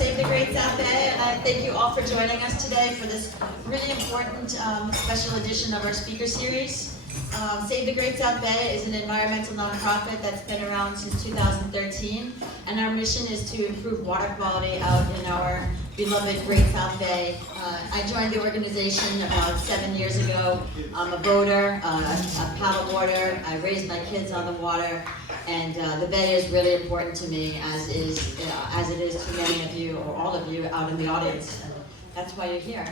Save the Great South Bay, and I thank you all for joining us today for this really important special edition of our speaker series. Save the Great South Bay is an environmental nonprofit that's been around since 2013, and our mission is to improve water quality out in our beloved Great South Bay. I joined the organization about 7 years ago. I'm a boater, a paddle boarder. I raised my kids on the water, and the bay is really important to me, as it is to many of you, or all of you out in the audience. And that's why you're here.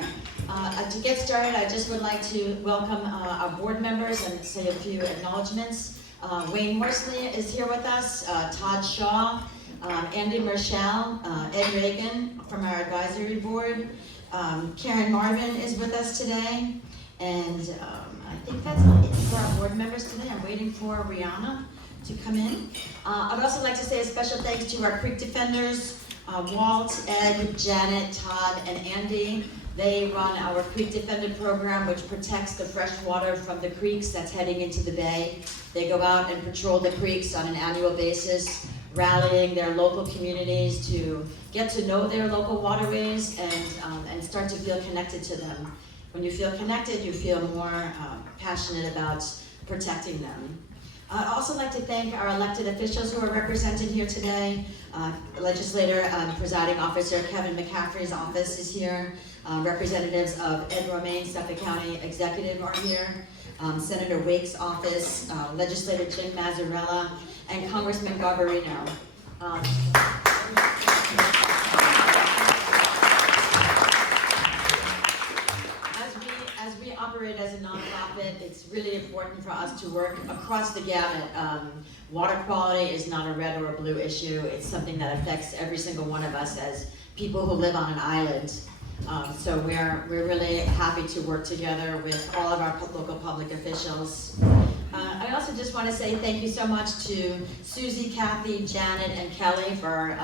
To get started, I just would like to welcome our board members and say a few acknowledgements. Wayne Horsley is here with us, Todd Shaw, Andy Marshall, Ed Reagan from our advisory board. Karen Marvin is with us today, and I think that's it for our board members today. I'm waiting for Rihanna to come in. I'd also like to say a special thanks to our creek defenders, Walt, Ed, Janet, Todd, and Andy. They run our Creek Defender program, which protects the fresh water from the creeks that's heading into the bay. They go out and patrol the creeks on an annual basis, rallying their local communities to get to know their local waterways and start to feel connected to them. When you feel connected, you feel more passionate about protecting them. I'd also like to thank our elected officials who are represented here today. Legislator and Presiding Officer Kevin McCaffrey's office is here. Representatives of Ed Romaine, Suffolk County Executive are here. Senator Wake's office, Legislator Jim Mazzarella, and Congressman Garbarino. As we operate as a nonprofit, it's really important for us to work across the gamut. Water quality is not a red or a blue issue. It's something that affects every single one of us as people who live on an island. So we're really happy to work together with all of our local public officials. I also just want to say thank you so much to Susie, Kathy, Janet, and Kelly for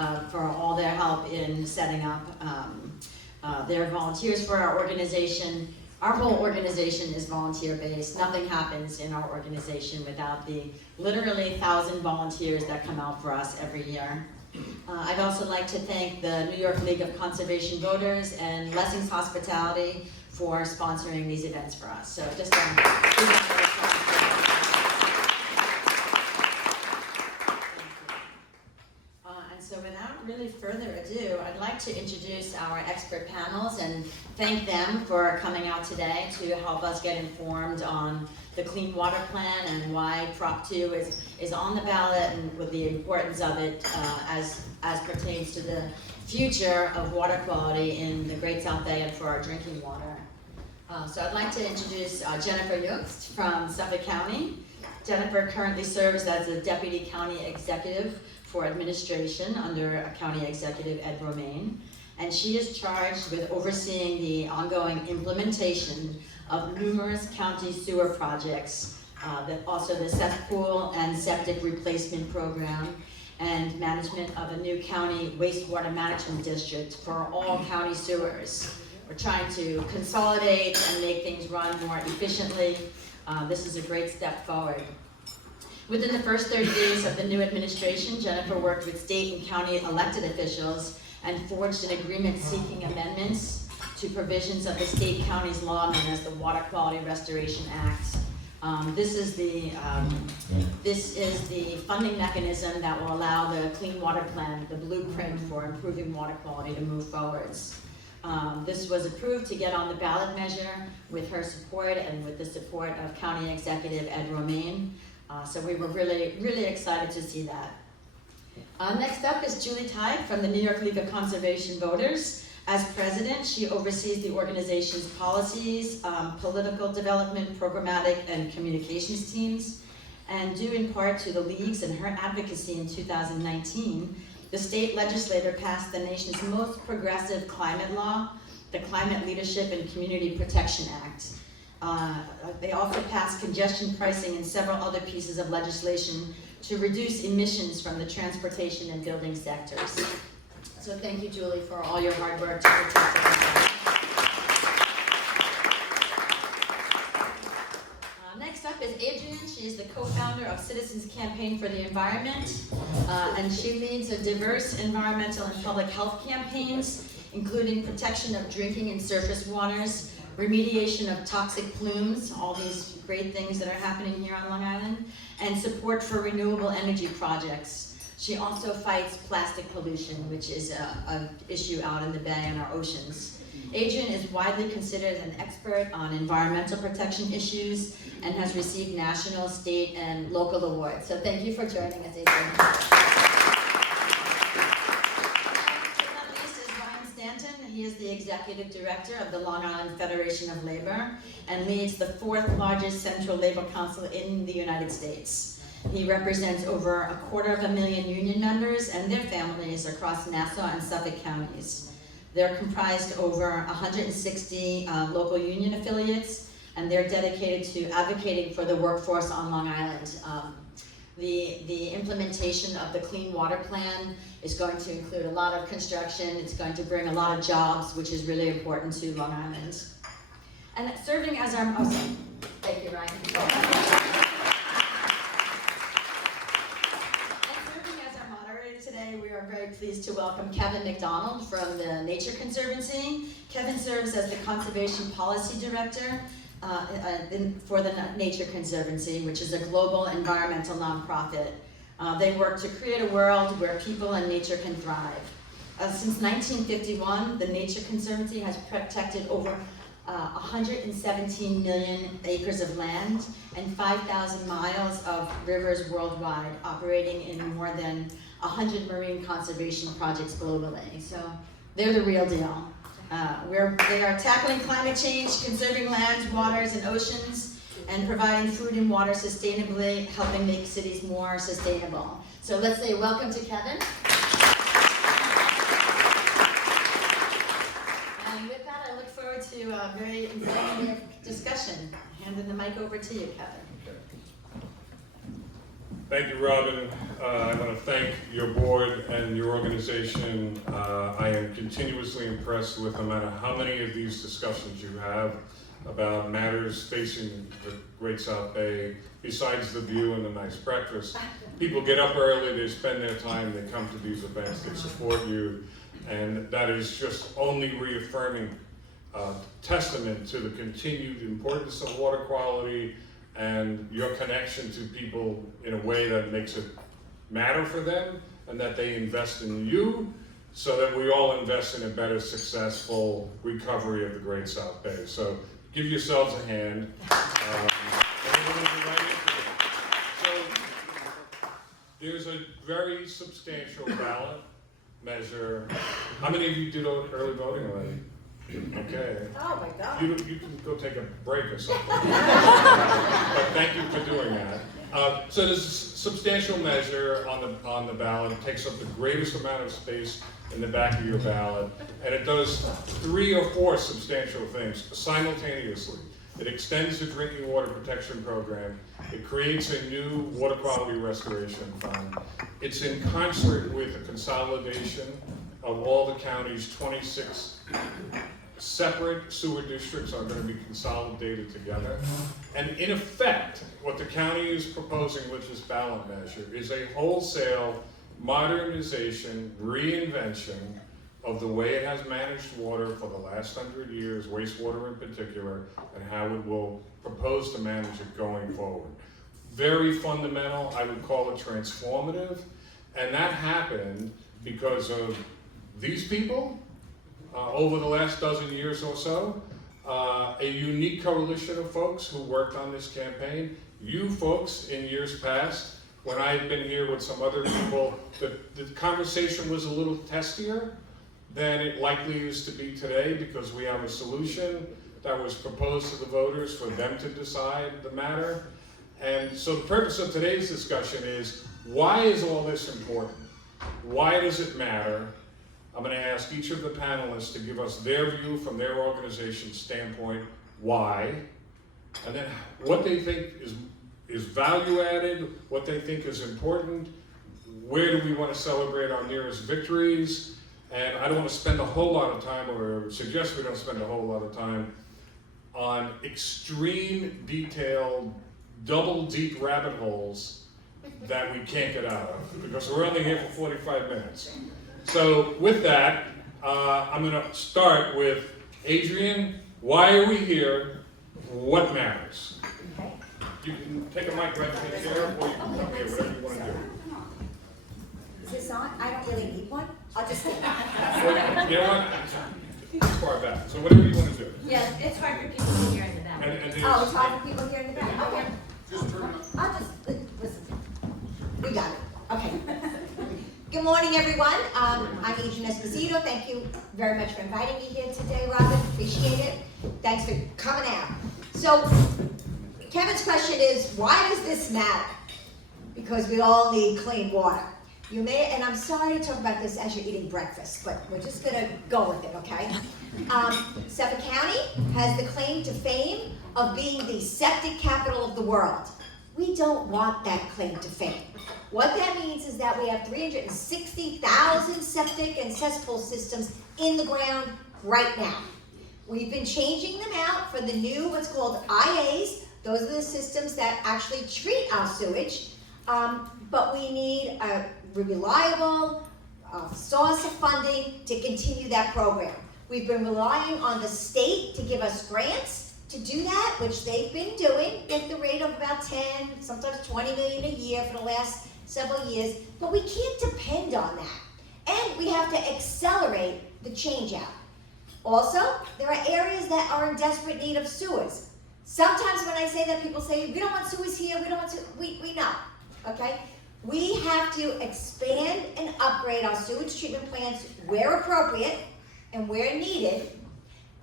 all their help in setting up. They're volunteers for our organization. Our whole organization is volunteer-based. Nothing happens in our organization without the literally 1,000 volunteers that come out for us every year. I'd also like to thank the New York League of Conservation Voters and Lessings Hospitality for sponsoring these events for us. So just a big round of applause. So without really further ado, I'd like to introduce our expert panels and thank them for coming out today to help us get informed on the Clean Water Plan and why Prop 2 is on the ballot, and with the importance of it as pertains to the future of water quality in the Great South Bay and for our drinking water. So I'd like to introduce Jennifer Juengst from Suffolk County. Jennifer currently serves as the Deputy County Executive for Administration under County Executive Ed Romaine, and she is charged with overseeing the ongoing implementation of numerous county sewer projects, also the cesspool and septic replacement program, and management of a new county wastewater management district for all county sewers. We're trying to consolidate and make things run more efficiently. This is a great step forward. Within the first 30 days of the new administration, Jennifer worked with state and county elected officials and forged an agreement seeking amendments to provisions of the state county's law known as the Water Quality Restoration Act. This is the funding mechanism that will allow the Clean Water Plan, the blueprint for improving water quality, to move forwards. This was approved to get on the ballot measure with her support and with the support of County Executive Ed Romaine. So we were really, really excited to see that. Next up is Julie Tide from the New York League of Conservation Voters. As president, she oversees the organization's policies, political development, programmatic, and communications teams. And due in part to the League's and her advocacy in 2019, the state legislature passed the nation's most progressive climate law, the Climate Leadership and Community Protection Act. They also passed congestion pricing and several other pieces of legislation to reduce emissions from the transportation and building sectors. So thank you, Julie, for all your hard work to protect us. Next up is Adrienne. She is the co-founder of Citizens Campaign for the Environment, and she leads a diverse environmental and public health campaigns, including protection of drinking and surface waters, remediation of toxic plumes, all these great things that are happening here on Long Island, and support for renewable energy projects. She also fights plastic pollution, which is an issue out in the bay and our oceans. Adrienne is widely considered an expert on environmental protection issues and has received national, state, and local awards. So thank you for joining us, Adrienne. He is the executive director of the Long Island Federation of Labor and leads the 4th largest central labor council in the United States. He represents over 250,000 union members and their families across Nassau and Suffolk counties. They're comprised over 160 local union affiliates, and they're dedicated to advocating for the workforce on Long Island. The implementation of the Clean Water Plan is going to include a lot of construction. It's going to bring a lot of jobs, which is really important to Long Island. And serving as our, thank you, Ryan. And serving as our moderator today, we are very pleased to welcome Kevin McDonald from the Nature Conservancy. Kevin serves as the Conservation Policy Director for the Nature Conservancy, which is a global environmental nonprofit. They work to create a world where people and nature can thrive. Since 1951, the Nature Conservancy has protected over 117 million acres of land and 5,000 miles of rivers worldwide, operating in more than 100 marine conservation projects globally. So they're the real deal. They are tackling climate change, conserving lands, waters, and oceans, and providing food and water sustainably, helping make cities more sustainable. So let's say welcome to Kevin. And with that, I look forward to a very informative discussion. Handing the mic over to you, Kevin. Thank you, Robin. I want to thank your board and your organization. I am continuously impressed with no matter how many of these discussions you have about matters facing the Great South Bay, besides the view and the nice breakfast. People get up early, they spend their time, they come to these events, they support you, and that is just only reaffirming testament to the continued importance of water quality and your connection to people in a way that makes it matter for them, and that they invest in you, so that we all invest in a better, successful recovery of the Great South Bay. So give yourselves a hand. So there's a very substantial ballot measure. How many of you did early voting already? Okay. Oh my God. You can go take a break or something. But thank you for doing that. So there's a substantial measure on the ballot. It takes up the greatest amount of space in the back of your ballot, and it does 3 or 4 substantial things simultaneously. It extends the drinking water protection program. It creates a new water quality restoration fund. It's in concert with the consolidation of all the county's 26 separate sewer districts are going to be consolidated together. And in effect, what the county is proposing with this ballot measure is a wholesale modernization, reinvention of the way it has managed water for the last 100 years, wastewater in particular, and how it will propose to manage it going forward. Very fundamental, I would call it transformative, and that happened because of these people, over the last dozen years or so, a unique coalition of folks who worked on this campaign. You folks, in years past, when I've been here with some other people, the conversation was a little testier than it likely is to be today, because we have a solution that was proposed to the voters for them to decide the matter. And so the purpose of today's discussion is, why is all this important? Why does it matter? I'm going to ask each of the panelists to give us their view from their organization's standpoint, why, and then what they think is value added, what they think is important, where do we want to celebrate our nearest victories. And I don't want to spend a whole lot of time, or suggest we don't spend a whole lot of time, on extreme detailed double deep rabbit holes that we can't get out of because we're only here for 45 minutes. So with that, I'm going to start with Adrienne. Why are we here? What matters? Okay. You can take a mic right to the chair, or you can come here, whatever you want to do. Is this on? I don't really need one. I'll just stick Well, you know what? It's far back. So whatever you want to do. Yeah, it's hard for people to hear in the back. And Oh, it's hard for people here in the back. Okay. just turn it up. I'll just listen. We got it. Okay. Good morning, everyone. I'm Adrienne Esposito. Thank you very much for inviting me here today, Robin. Appreciate it. Thanks for coming out. So, Kevin's question is, why does this matter? Because we all need clean water. You may, and I'm sorry to talk about this as you're eating breakfast, but we're just gonna go with it, okay? Suffolk County has the claim to fame of being the septic capital of the world. We don't want that claim to fame. What that means is that we have 360,000 septic and cesspool systems in the ground right now. We've been changing them out for the new, what's called IAs. Those are the systems that actually treat our sewage. But we need a reliable source of funding to continue that program. We've been relying on the state to give us grants to do that, which they've been doing at the rate of about 10, sometimes 20 million a year for the last several years, but we can't depend on that. And we have to accelerate the change out. Also, there are areas that are in desperate need of sewers. Sometimes when I say that, people say, we don't want sewers here, we don't want sewers, we know, okay? We have to expand and upgrade our sewage treatment plants where appropriate and where needed,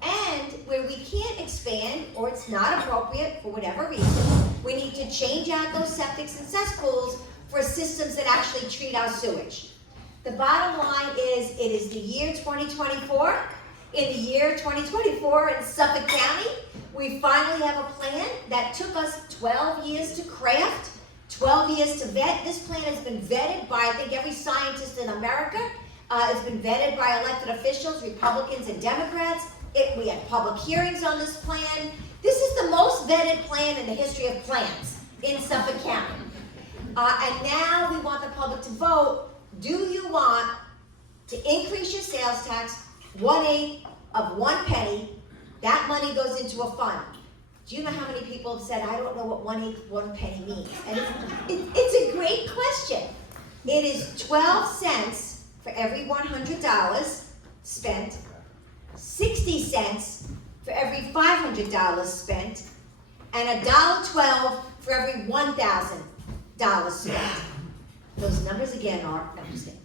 and where we can't expand or it's not appropriate for whatever reason, we need to change out those septics and cesspools for systems that actually treat our sewage. The bottom line is, it is the year 2024. In the year 2024 in Suffolk County, we finally have a plan that took us 12 years to craft, 12 years to vet. This plan has been vetted by, I think, every scientist in America. It's been vetted by elected officials, Republicans and Democrats. We had public hearings on this plan. This is the most vetted plan in the history of plans in Suffolk County. And now we want the public to vote. Do you want to increase your sales tax 1/8 of 1 penny? That money goes into a fund. Do you know how many people have said, I don't know what 1/8 of 1 penny means? And it's a great question. It is 12 cents for every $100 spent, 60 cents for every $500 spent, and $1.12 for every $1,000 spent. Those numbers again are, I'm just kidding.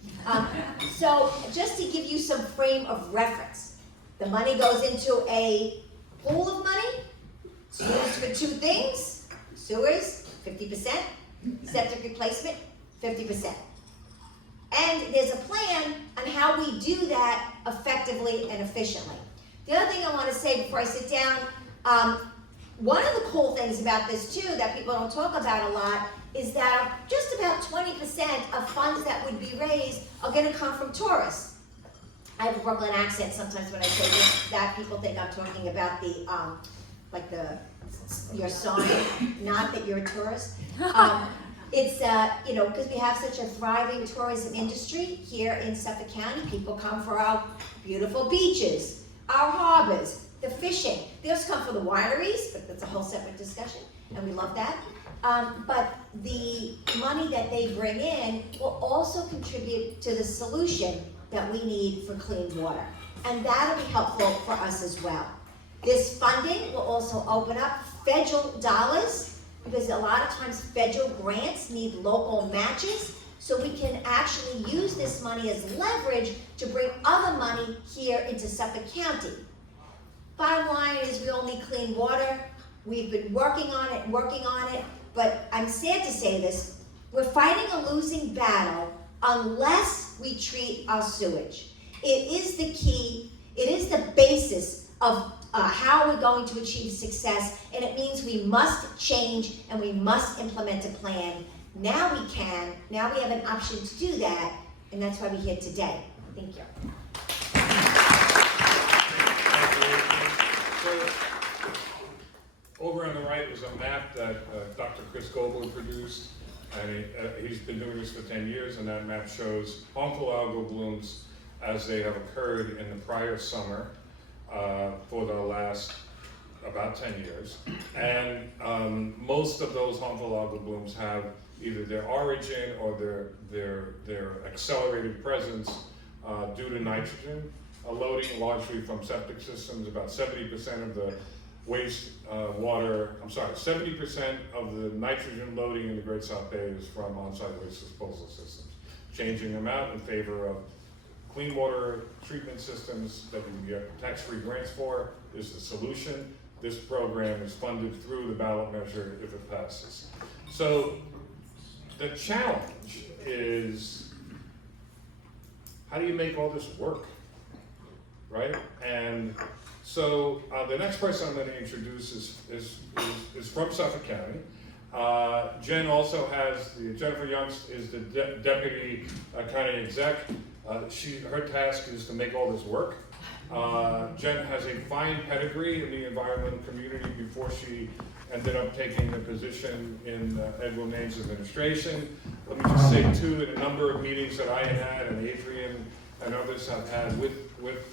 So just to give you some frame of reference, the money goes into a pool of money. It's used for two things: sewers, 50%, septic replacement, 50%. And there's a plan on how we do that effectively and efficiently. The other thing I want to say before I sit down, one of the cool things about this too that people don't talk about a lot is that just about 20% of funds that would be raised are going to come from tourists. I have a Brooklyn accent sometimes when I say this, that people think I'm talking about the, like your sign, not that you're a tourist. It's, because we have such a thriving tourism industry here in Suffolk County. People come for our beautiful beaches, our harbors, the fishing. They also come for the wineries, but that's a whole separate discussion, and we love that. But the money that they bring in will also contribute to the solution that we need for clean water. And that'll be helpful for us as well. This funding will also open up federal dollars, because a lot of times federal grants need local matches, so we can actually use this money as leverage to bring other money here into Suffolk County. Bottom line is we all need clean water. We've been working on it, but I'm sad to say this, we're fighting a losing battle unless we treat our sewage. It is the key, it is the basis of how we're going to achieve success, and it means we must change and we must implement a plan. Now we can, now we have an option to do that, and that's why we're here today. Thank you. So, over on the right is a map that Dr. Chris Goebel produced, and he's been doing this for 10 years, and that map shows harmful algal blooms as they have occurred in the prior summer for the last about 10 years. And most of those harmful algal blooms have either their origin or their accelerated presence due to nitrogen loading, largely from septic systems. About 70% of the waste water, 70% of the nitrogen loading in the Great South Bay is from on-site waste disposal systems. Changing them out in favor of clean water treatment systems that you can get tax-free grants for is the solution. This program is funded through the ballot measure if it passes. So the challenge is, how do you make all this work, right? And so the next person I'm going to introduce is from Suffolk County. Jen also has, Jennifer Juengst is the deputy county exec. Her task is to make all this work. Jen has a fine pedigree in the environmental community before she ended up taking the position in Ed Wilnane's administration. Let me just say too, in a number of meetings that I had and Adrienne and others have had with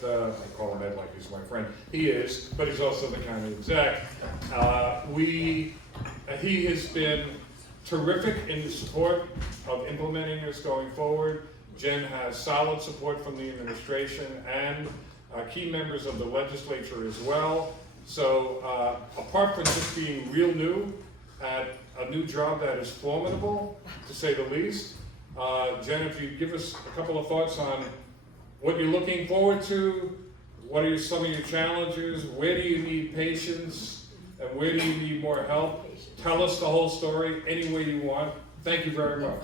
I call him Ed like he's my friend. He is, but he's also the county exec. He has been terrific in the support of implementing this going forward. Jen has solid support from the administration and key members of the legislature as well. So apart from just being real new at a new job that is formidable, to say the least, Jen, if you give us a couple of thoughts on what you're looking forward to, what are some of your challenges, where do you need patience, and where do you need more help? Tell us the whole story any way you want. Thank you very much.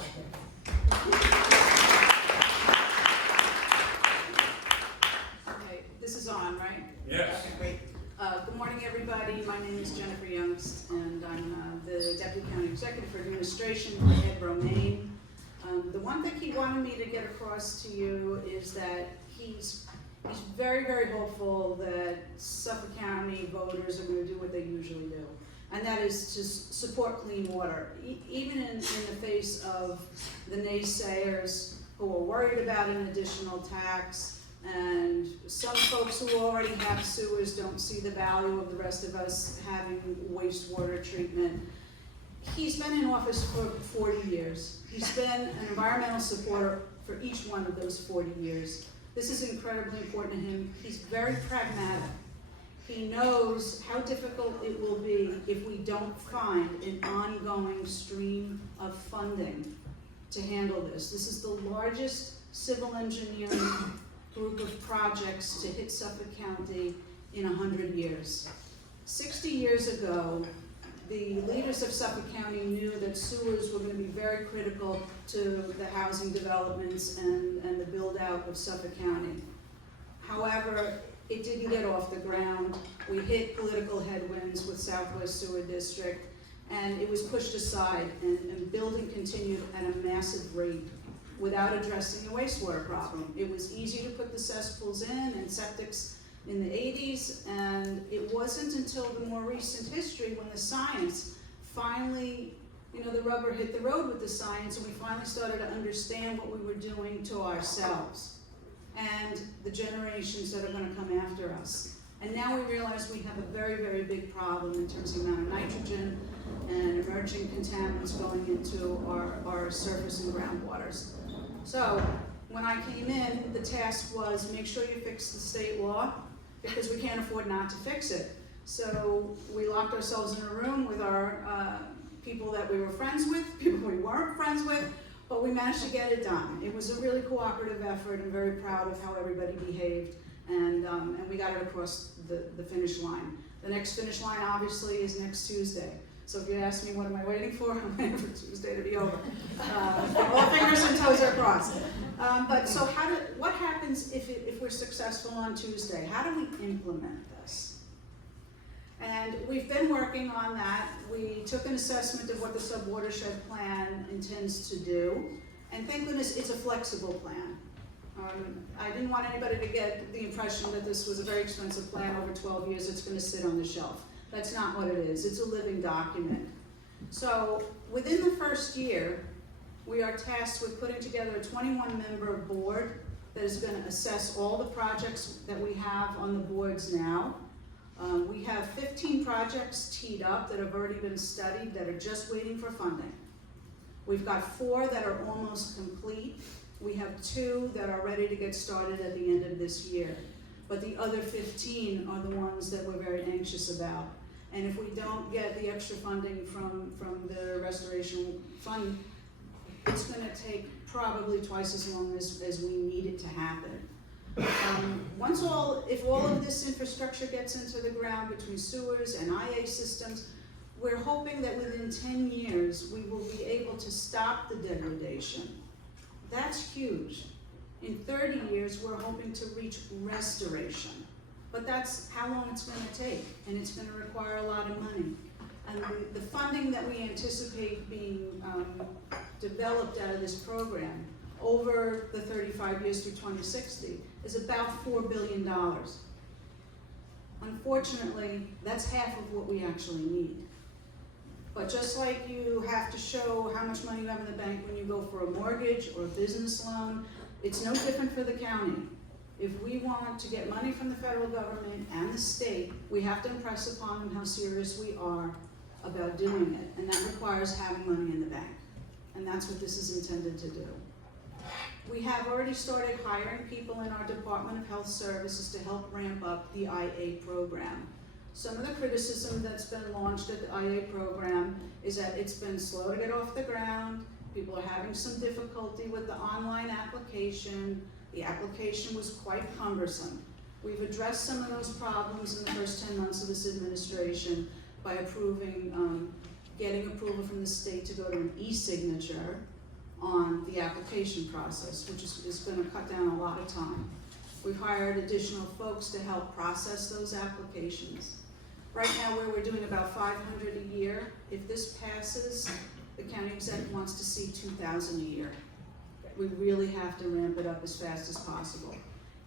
Okay, this is on, right? Yes. Okay, great. Good morning, everybody. My name is Jennifer Juengst, and I'm the Deputy County Executive for Administration for Ed Wilnane. The one thing he wanted me to get across to you is that he's very, very hopeful that Suffolk County voters are going to do what they usually do, and that is to support clean water, even in the face of the naysayers who are worried about an additional tax, and some folks who already have sewers don't see the value of the rest of us having wastewater treatment. He's been in office for 40 years. He's been an environmental supporter for each one of those 40 years. This is incredibly important to him. He's very pragmatic. He knows how difficult it will be if we don't find an ongoing stream of funding to handle this. This is the largest civil engineering group of projects to hit Suffolk County in 100 years. 60 years ago, the leaders of Suffolk County knew that sewers were going to be very critical to the housing developments and the build out of Suffolk County. However, it didn't get off the ground. We hit political headwinds with Southwest Sewer District, and it was pushed aside, and building continued at a massive rate without addressing the wastewater problem. It was easy to put the cesspools in and septics in the 80s, and it wasn't until the more recent history when the science finally, the rubber hit the road with the science, and we finally started to understand what we were doing to ourselves and the generations that are going to come after us. And now we realize we have a very, very big problem in terms of the amount of nitrogen and emerging contaminants going into our surface and groundwaters. So when I came in, the task was make sure you fix the state law, because we can't afford not to fix it. So we locked ourselves in a room with our people that we were friends with, people we weren't friends with, but we managed to get it done. It was a really cooperative effort. I'm very proud of how everybody behaved, and we got it across the finish line. The next finish line, obviously, is next Tuesday. So if you ask me what am I waiting for, I'm waiting for Tuesday to be over. All fingers and toes are crossed. But so what happens if we're successful on Tuesday? How do we implement this? And we've been working on that. We took an assessment of what the sub-watershed plan intends to do, and thank goodness it's a flexible plan. I didn't want anybody to get the impression that this was a very expensive plan over 12 years that's going to sit on the shelf. That's not what it is. It's a living document. So within the first year, we are tasked with putting together a 21-member board that is going to assess all the projects that we have on the boards now. We have 15 projects teed up that have already been studied that are just waiting for funding. We've got 4 that are almost complete. We have 2 that are ready to get started at the end of this year. But the other 15 are the ones that we're very anxious about. And if we don't get the extra funding from the restoration fund, it's going to take probably twice as long as we need it to happen. If all of this infrastructure gets into the ground between sewers and IA systems, we're hoping that within 10 years we will be able to stop the degradation. That's huge. In 30 years, we're hoping to reach restoration. But that's how long it's going to take, and it's going to require a lot of money. And the funding that we anticipate being developed out of this program over the 35 years through 2060 is about $4 billion. Unfortunately, that's half of what we actually need. But just like you have to show how much money you have in the bank when you go for a mortgage or a business loan, it's no different for the county. If we want to get money from the federal government and the state, we have to impress upon them how serious we are about doing it. And that requires having money in the bank. And that's what this is intended to do. We have already started hiring people in our Department of Health Services to help ramp up the IA program. Some of the criticism that's been launched at the IA program is that it's been slow to get off the ground. People are having some difficulty with the online application. The application was quite cumbersome. We've addressed some of those problems in the first 10 months of this administration by getting approval from the state to go to an e-signature on the application process, which is going to cut down a lot of time. We've hired additional folks to help process those applications. Right now, where we're doing about 500 a year, if this passes, the county exec wants to see 2,000 a year. We really have to ramp it up as fast as possible.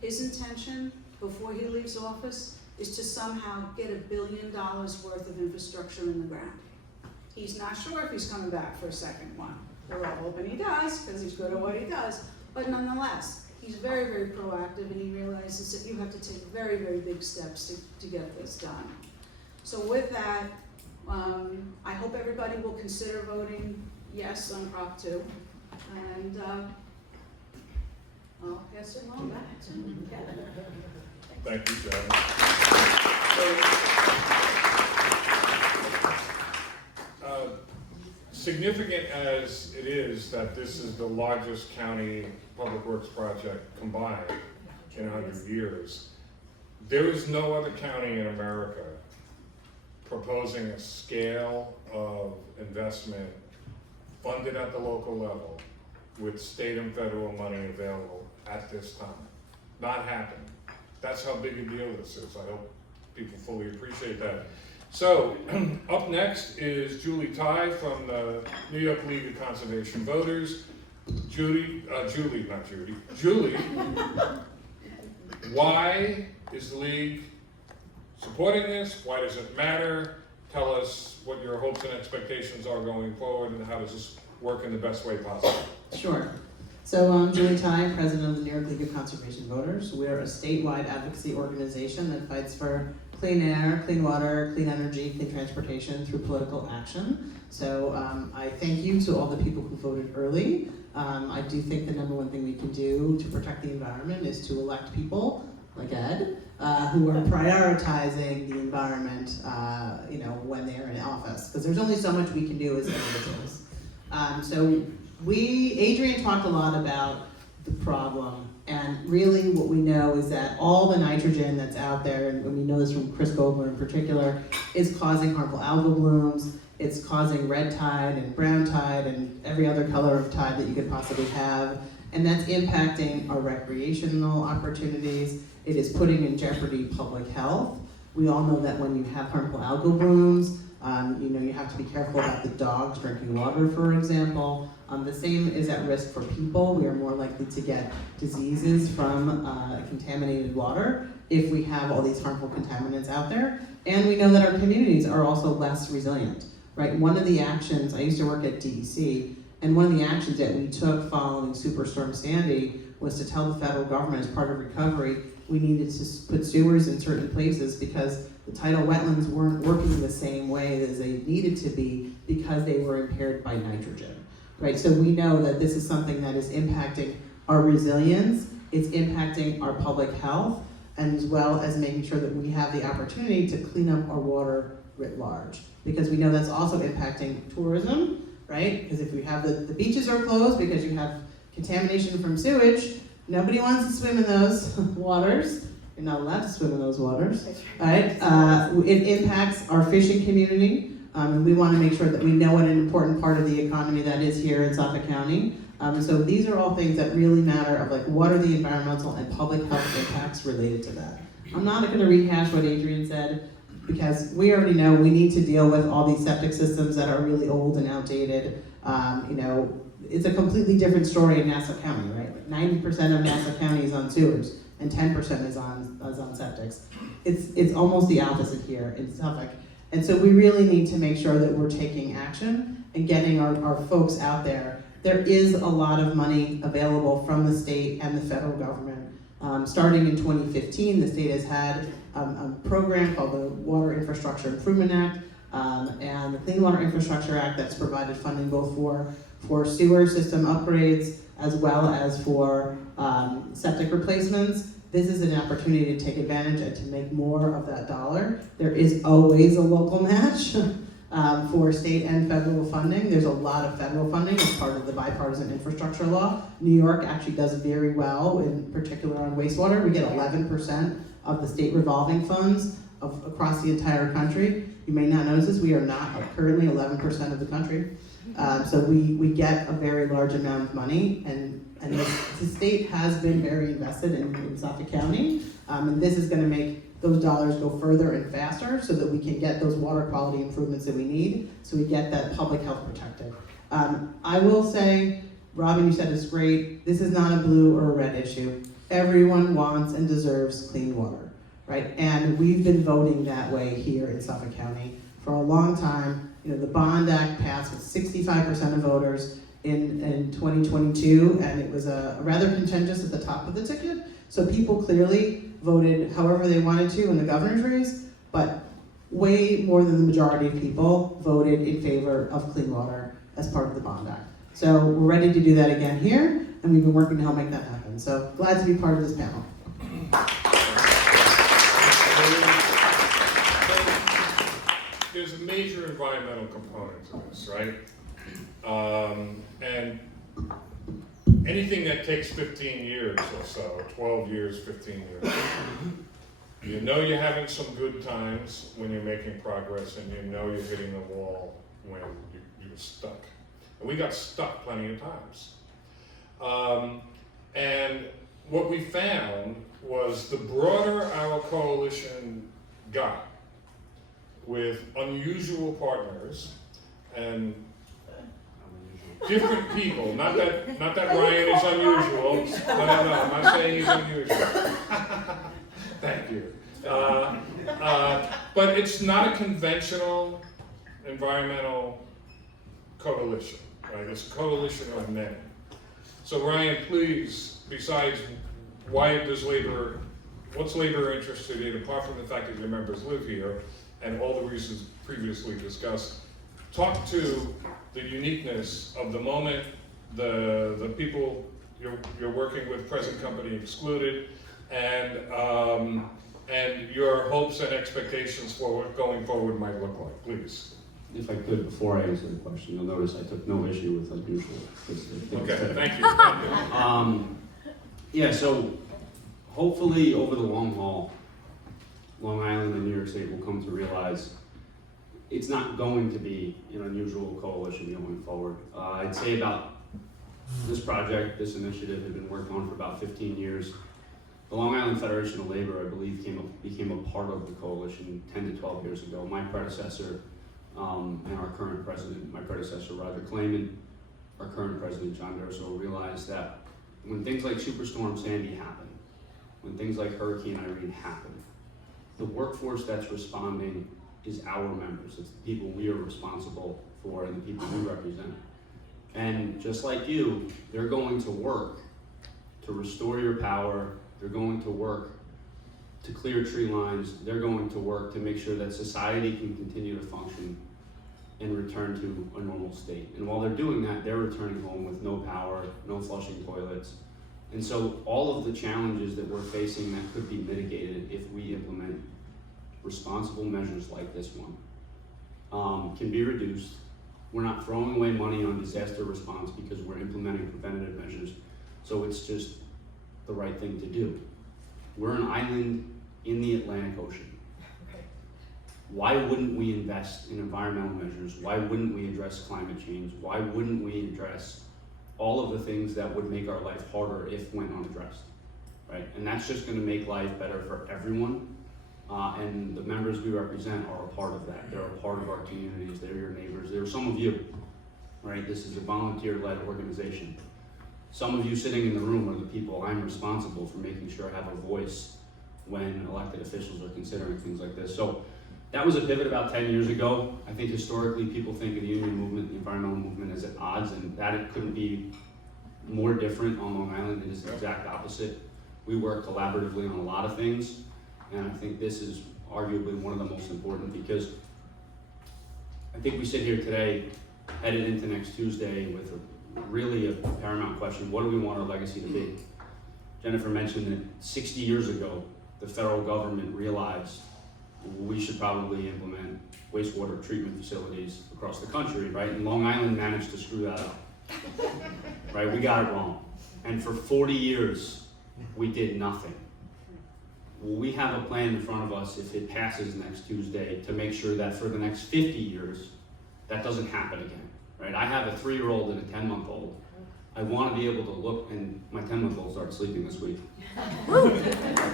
His intention, before he leaves office, is to somehow get $1 billion worth of infrastructure in the ground. He's not sure if he's coming back for a second one. We're all hoping he does, because he's good at what he does. But nonetheless, he's very, very proactive, and he realizes that you have to take very, very big steps to get this done. So with that, I hope everybody will consider voting yes on Prop 2. And I'll pass it along back to Kevin. Thank you, Jen. Significant as it is that this is the largest county public works project combined in 100 years, there is no other county in America proposing a scale of investment funded at the local level with state and federal money available at this time. Not happening. That's how big a deal this is. I hope people fully appreciate that. So, up next is Julie Ty from the New York League of Conservation Voters. Julie, why is the League supporting this? Why does it matter? Tell us what your hopes and expectations are going forward, and how does this work in the best way possible? Sure. So I'm Julie Ty, president of the New York League of Conservation Voters. We're a statewide advocacy organization that fights for clean air, clean water, clean energy, clean transportation through political action. So I thank you to all the people who voted early. I do think the number one thing we can do to protect the environment is to elect people like Ed, who are prioritizing the environment, when they're in office. Because there's only so much we can do as individuals. Adrienne talked a lot about the problem, and really what we know is that all the nitrogen that's out there, and we know this from Chris Gobler in particular, is causing harmful algal blooms. It's causing red tide and brown tide and every other color of tide that you could possibly have, and that's impacting our recreational opportunities. It is putting in jeopardy public health. We all know that when you have harmful algal blooms, you have to be careful about the dogs drinking water, for example. The same is at risk for people. We are more likely to get diseases from contaminated water if we have all these harmful contaminants out there. And we know that our communities are also less resilient. right? One of the actions, I used to work at DEC, and one of the actions that we took following Superstorm Sandy was to tell the federal government as part of recovery, we needed to put sewers in certain places because the tidal wetlands weren't working the same way as they needed to be because they were impaired by nitrogen, right? So we know that this is something that is impacting our resilience, it's impacting our public health, and as well as making sure that we have the opportunity to clean up our water writ large. Because we know that's also impacting tourism, right? Because if we have the beaches are closed because you have contamination from sewage, nobody wants to swim in those waters. You're not allowed to swim in those waters, right? It impacts our fishing community, and we want to make sure that we know what an important part of the economy that is here in Suffolk County. So these are all things that really matter of like what are the environmental and public health impacts related to that. I'm not going to rehash what Adrienne said because we already know we need to deal with all these septic systems that are really old and outdated. It's a completely different story in Nassau County, right? 90% of Nassau County is on sewers and 10% is on septics. It's almost the opposite here in Suffolk. And so we really need to make sure that we're taking action and getting our folks out there. There is a lot of money available from the state and the federal government. Starting in 2015, the state has had a program called the Water Infrastructure Improvement Act and the Clean Water Infrastructure Act that's provided funding both for sewer system upgrades as well as for septic replacements. This is an opportunity to take advantage and to make more of that dollar. There is always a local match for state and federal funding. There's a lot of federal funding as part of the bipartisan infrastructure law. New York actually does very well, in particular on wastewater. We get 11% of the state revolving funds across the entire country. You may not notice this, we are not currently 11% of the country. So we get a very large amount of money, and the state has been very invested in Suffolk County, and this is gonna make those dollars go further and faster so that we can get those water quality improvements that we need, so we get that public health protective. I will say, Robin, you said it's great, this is not a blue or a red issue. Everyone wants and deserves clean water, right? And we've been voting that way here in Suffolk County for a long time. The Bond Act passed with 65% of voters in 2022, and it was a rather contentious at the top of the ticket. So people clearly voted however they wanted to in the governor's race, but way more than the majority of people voted in favor of clean water as part of the Bond Act. So we're ready to do that again here, and we've been working to help make that happen. So glad to be part of this panel. There's a major environmental component to this, right? And anything that takes 15 years or so, 12 years, 15 years, you know you're having some good times when you're making progress, and you know you're hitting the wall when you're stuck. And we got stuck plenty of times. And what we found was the broader our coalition got with unusual partners and different people, not that Ryan is unusual, no, I'm not saying he's unusual. Thank you. But it's not a conventional environmental coalition, right? It's a coalition of men. So Ryan, please, besides what's labor interested in, apart from the fact that your members live here, and all the reasons previously discussed, talk to the uniqueness of the moment, the people you're working with, present company excluded, and your hopes and expectations for what going forward might look like, please. If I could, before I answer the question, you'll notice I took no issue with unusual. Okay, thank you. Yeah, so hopefully over the long haul, Long Island and New York State will come to realize it's not going to be an unusual coalition going forward. I'd say about this project, this initiative had been worked on for about 15 years. The Long Island Federation of Labor, I believe, became a part of the coalition 10 to 12 years ago. My predecessor and our current president, my predecessor Roger Clayman, our current president John Durso, realized that when things like Superstorm Sandy happen, when things like Hurricane Irene happen, the workforce that's responding is our members. It's the people we are responsible for and the people we represent. And just like you, they're going to work to restore your power. They're going to work to clear tree lines. They're going to work to make sure that society can continue to function and return to a normal state. And while they're doing that, they're returning home with no power, no flushing toilets. And so all of the challenges that we're facing that could be mitigated if we implement responsible measures like this one can be reduced. We're not throwing away money on disaster response because we're implementing preventative measures. So it's just the right thing to do. We're an island in the Atlantic Ocean. Why wouldn't we invest in environmental measures? Why wouldn't we address climate change? Why wouldn't we address all of the things that would make our life harder if went unaddressed, right? And that's just gonna make life better for everyone. And the members we represent are a part of that. They're a part of our communities. They're your neighbors. They're some of you, right? This is a volunteer-led organization. Some of you sitting in the room are the people I'm responsible for making sure I have a voice when elected officials are considering things like this. So that was a pivot about 10 years ago. I think historically people think of the union movement, the environmental movement as at odds, and that it couldn't be more different on Long Island. It is the exact opposite. We work collaboratively on a lot of things, and I think this is arguably one of the most important because I think we sit here today, headed into next Tuesday with really a paramount question. What do we want our legacy to be? Jennifer mentioned that 60 years ago, the federal government realized we should probably implement wastewater treatment facilities across the country, right? And Long Island managed to screw that up, right? We got it wrong. And for 40 years, we did nothing. Well, we have a plan in front of us, if it passes next Tuesday, to make sure that for the next 50 years, that doesn't happen again, right? I have a 3-year-old and a 10-month-old. I want to be able to look, and my 10-month-old started sleeping this week.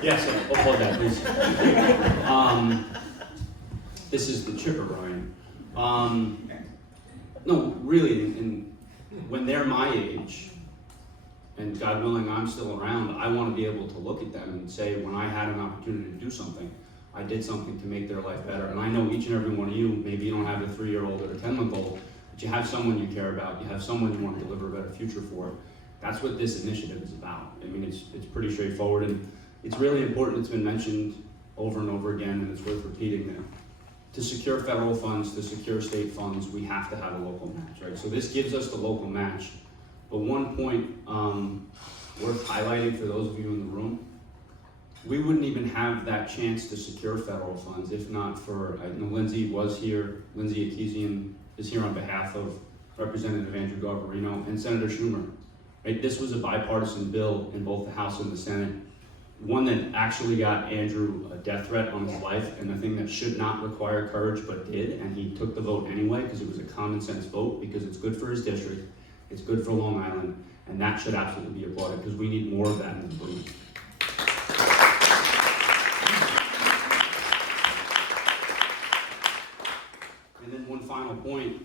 Yes, applaud that, please. This is the chipper, Ryan. No, really, and when they're my age, and God willing, I'm still around, I want to be able to look at them and say, when I had an opportunity to do something, I did something to make their life better. And I know each and every one of you, maybe you don't have a 3-year-old or a 10-month-old, but you have someone you care about, you have someone you want to deliver a better future for. That's what this initiative is about. I mean, it's pretty straightforward, and it's really important. It's been mentioned over and over again, and it's worth repeating that. To secure federal funds, to secure state funds, we have to have a local match, right? So this gives us the local match. But one point worth highlighting for those of you in the room, we wouldn't even have that chance to secure federal funds if not for, I know Lindsay was here, Lindsay Akesian is here on behalf of Representative Andrew Garbarino and Senator Schumer. Right? This was a bipartisan bill in both the House and the Senate, one that actually got Andrew a death threat on his life, and a thing that should not require courage but did, and he took the vote anyway because it was a common sense vote, because it's good for his district, it's good for Long Island, and that should absolutely be applauded because we need more of that in the room. And then one final point.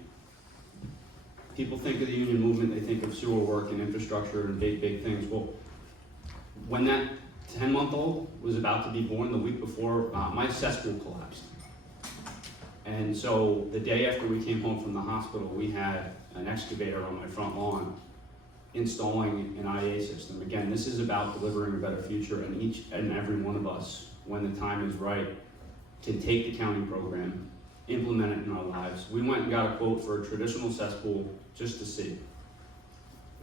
People think of the union movement, they think of sewer work and infrastructure and big, big things. Well, when that 10-month-old was about to be born the week before, my cesspool collapsed. And so the day after we came home from the hospital, we had an excavator on my front lawn installing an IA system. Again, this is about delivering a better future, and each and every one of us, when the time is right, can take the county program, implement it in our lives. We went and got a quote for a traditional cesspool just to see.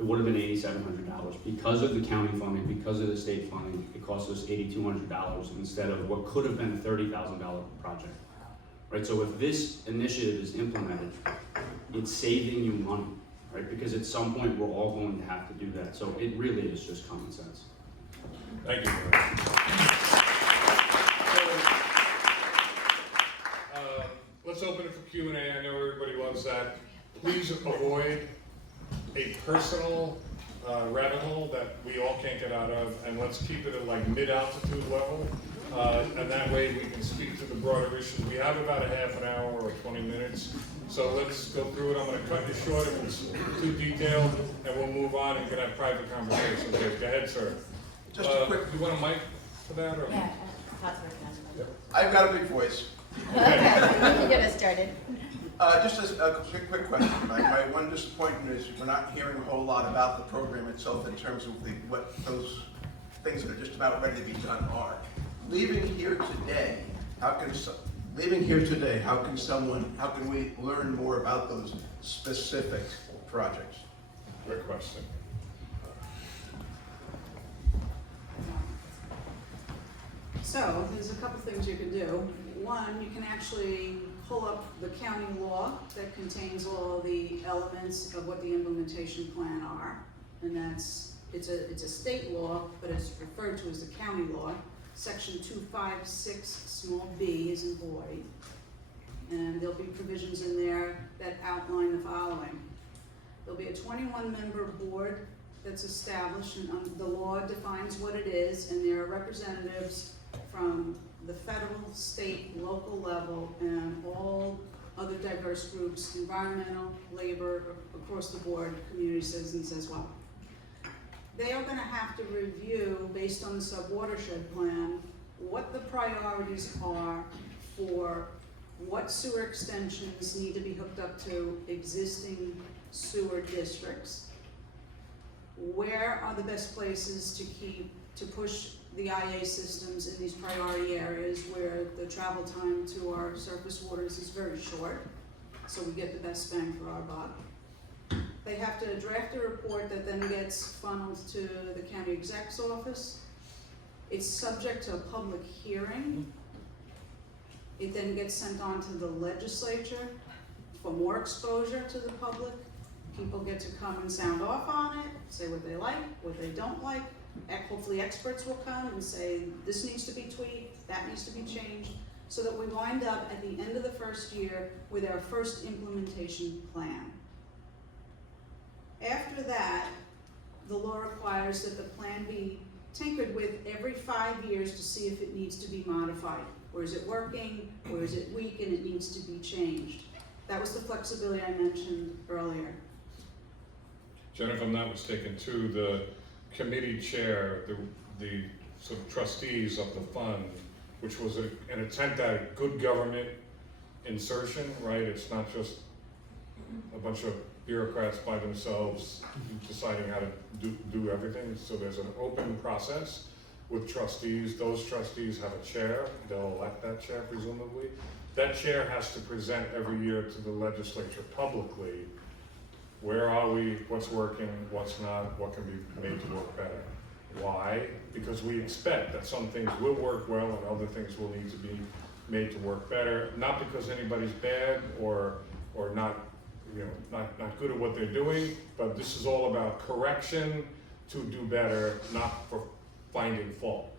It would have been $8,700. Because of the county funding, because of the state funding, it cost us $8,200 instead of what could have been a $30,000 project. Right, so if this initiative is implemented, it's saving you money, right? Because at some point we're all going to have to do that. So it really is just common sense. Thank you. Let's open it for Q&A. I know everybody loves that. Please avoid a personal rabbit hole that we all can't get out of, and let's keep it at like mid-altitude level. And that way we can speak to the broader issues. We have about a half an hour or 20 minutes, so let's go through it. I'm going to cut it short if it's too detailed, and we'll move on and can have private conversations. Go ahead, sir. Just a quick. You want a mic for that? Or? Yeah, I've got a big voice. Okay, you can get us started. Just as a quick question. My one disappointment is we're not hearing a whole lot about the program itself in terms of what those things that are just about ready to be done are. Leaving here today, how can we learn more about those specific projects? Great question. So, there's a couple things you can do. One, you can actually pull up the county law that contains all the elements of what the implementation plan are. And it's a state law, but it's referred to as the county law. Section 256, small b is in boy. And there'll be provisions in there that outline the following. There'll be a 21-member board that's established, and the law defines what it is, and there are representatives from the federal, state, local level, and all other diverse groups, environmental, labor, across the board, community citizens as well. They are gonna have to review, based on the sub-watershed plan, what the priorities are for what sewer extensions need to be hooked up to existing sewer districts. Where are the best places to push the IA systems in these priority areas where the travel time to our surface waters is very short, so we get the best bang for our buck. They have to draft a report that then gets funneled to the county exec's office. It's subject to a public hearing. It then gets sent on to the legislature for more exposure to the public. People get to come and sound off on it, say what they like, what they don't like. Hopefully experts will come and say, this needs to be tweaked, that needs to be changed, so that we wind up at the end of the first year with our first implementation plan. After that, the law requires that the plan be tinkered with every 5 years to see if it needs to be modified. Where is it working, where is it weak, and it needs to be changed. That was the flexibility I mentioned earlier. Jen, if I'm not mistaken, too, the committee chair, the sort of trustees of the fund, which was an attempt at good government insertion, right? It's not just a bunch of bureaucrats by themselves deciding how to do everything. So there's an open process with trustees. Those trustees have a chair. They'll elect that chair, presumably. That chair has to present every year to the legislature publicly. Where are we? What's working? What's not? What can be made to work better? Why? Because we expect that some things will work well and other things will need to be made to work better. Not because anybody's bad or not, not good at what they're doing, but this is all about correction to do better, not for finding fault.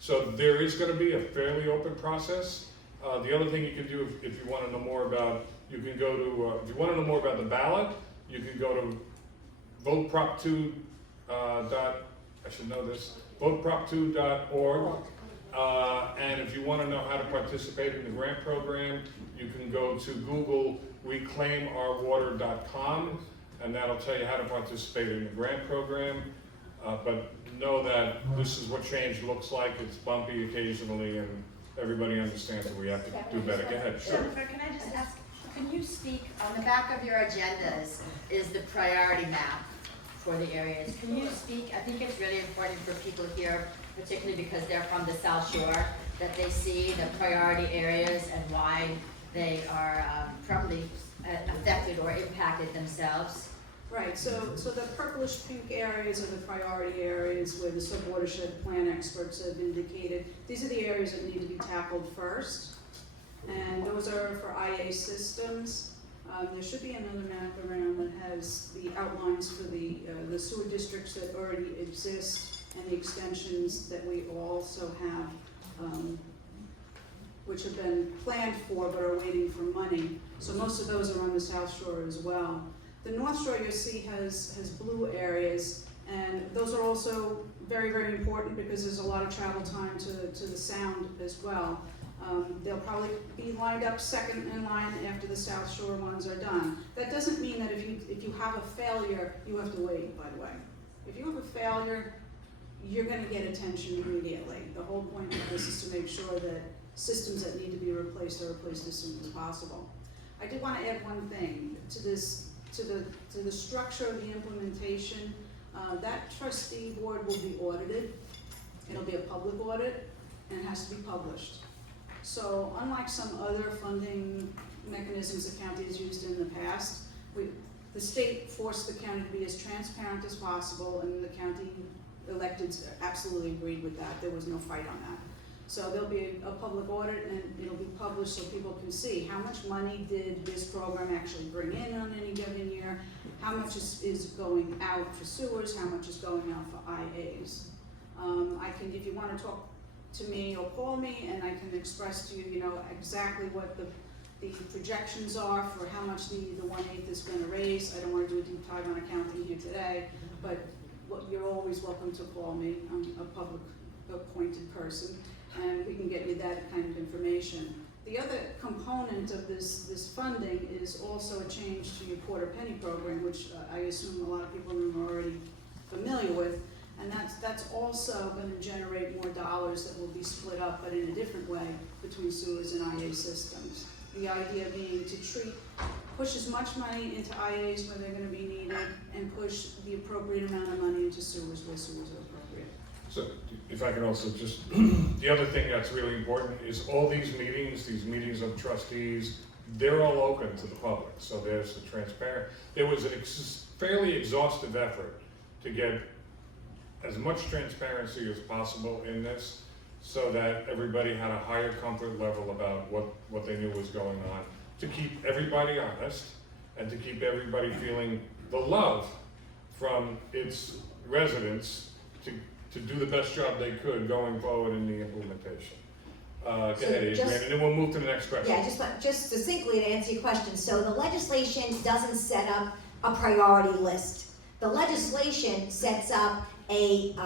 So there is going to be a fairly open process. The other thing you can do if you want to know more about, you can go to, if you want to know more about the ballot, you can go to voteprop2. I should know this, voteprop2.org. And if you want to know how to participate in the grant program, you can go to Google reclaimourwater.com, and that'll tell you how to participate in the grant program. But know that this is what change looks like. It's bumpy occasionally, and everybody understands that we have to do better. Go ahead, sure. Jennifer, can I just ask, can you speak, on the back of your agendas is the priority map for the areas. Can you speak, I think it's really important for people here, particularly because they're from the South Shore, that they see the priority areas and why they are probably affected or impacted themselves. Right, so the purplish pink areas are the priority areas where the sub-watershed plan experts have indicated. These are the areas that need to be tackled first. And those are for IA systems. There should be another map around that has the outlines for the sewer districts that already exist and the extensions that we also have, which have been planned for but are waiting for money. So most of those are on the South Shore as well. The North Shore, you'll see, has blue areas, and those are also very, very important because there's a lot of travel time to the sound as well. They'll probably be lined up second in line after the South Shore ones are done. That doesn't mean that if you have a failure, you have to wait, by the way. If you have a failure, you're going to get attention immediately. The whole point of this is to make sure that systems that need to be replaced are replaced as soon as possible. I did want to add one thing to this, to the structure of the implementation. That trustee board will be audited. It'll be a public audit, and it has to be published. So unlike some other funding mechanisms the county has used in the past, the state forced the county to be as transparent as possible, and the county electeds absolutely agreed with that. There was no fight on that. So there'll be a public audit, and it'll be published so people can see how much money did this program actually bring in on any given year, how much is going out for sewers, how much is going out for IAs. I can, if you want to talk to me or call me, and I can express to you, exactly what the projections are for how much the 1/8 is going to raise. I don't want to do a deep dive on accounting here today, but you're always welcome to call me. I'm a public appointed person, and we can get you that kind of information. The other component of this funding is also a change to your quarter penny program, which I assume a lot of people in the room are already familiar with. And that's also going to generate more dollars that will be split up, but in a different way, between sewers and IA systems. The idea being to push as much money into IAs where they're going to be needed, and push the appropriate amount of money into sewers where sewers are appropriate. So if I can also just, the other thing that's really important is all these meetings of trustees, they're all open to the public. So there's the transparent, there was a fairly exhaustive effort to get as much transparency as possible in this, so that everybody had a higher comfort level about what they knew was going on, to keep everybody honest, and to keep everybody feeling the love from its residents to do the best job they could going forward in the implementation. Go ahead, Adrienne, and then we'll move to the next question. Yeah, just succinctly to answer your question. So the legislation doesn't set up a priority list. The legislation sets up a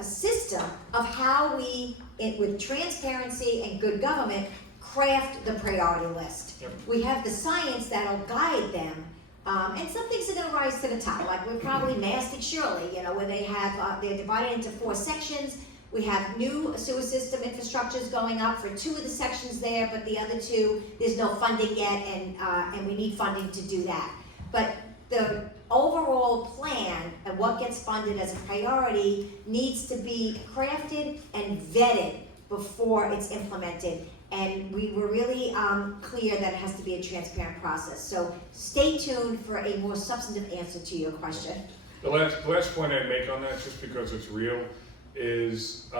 system of how we, with transparency and good government, craft the priority list. Yep. We have the science that'll guide them, and some things are going to rise to the top, like we're probably Mastic Shirley, where they have, they're divided into 4 sections. We have new sewer system infrastructures going up for 2 of the sections there, but the other 2, there's no funding yet, and we need funding to do that. But the overall plan and what gets funded as a priority needs to be crafted and vetted before it's implemented. And we were really clear that it has to be a transparent process. So stay tuned for a more substantive answer to your question. The last point I'd make on that, just because it's real, is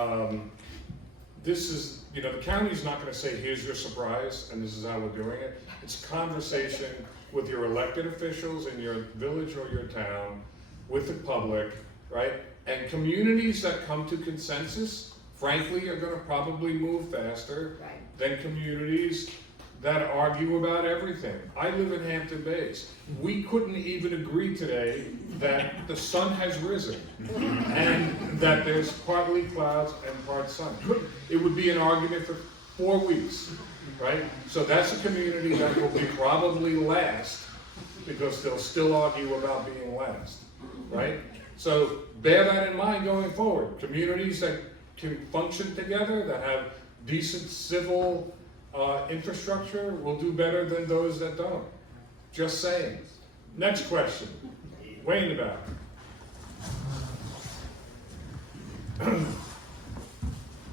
this is, the county's not going to say, here's your surprise, and this is how we're doing it. It's a conversation with your elected officials in your village or your town, with the public, right? And communities that come to consensus, frankly, are going to probably move faster than communities that argue about everything. I live in Hampton Bays. We couldn't even agree today that the sun has risen and that there's partly clouds and part sun. It would be an argument for 4 weeks, right? So that's a community that will be probably last, because they'll still argue about being last, right? So bear that in mind going forward. Communities that can function together, that have decent civil infrastructure, will do better than those that don't. Just saying. Next question. Way in the back.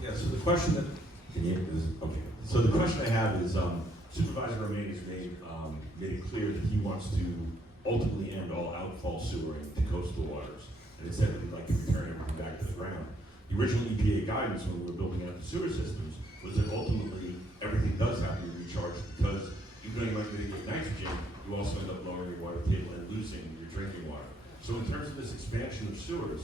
Yeah, so the question that, So the question I have is, Supervisor Romaine has made it clear that he wants to ultimately end all outfall sewering to coastal waters, and it said that he'd like to return everything back to the ground. The original EPA guidance when we were building out the sewer systems was that ultimately everything does have to be recharged, because even though you might mitigate nitrogen, you also end up lowering your water table and losing your drinking water. So in terms of this expansion of sewers,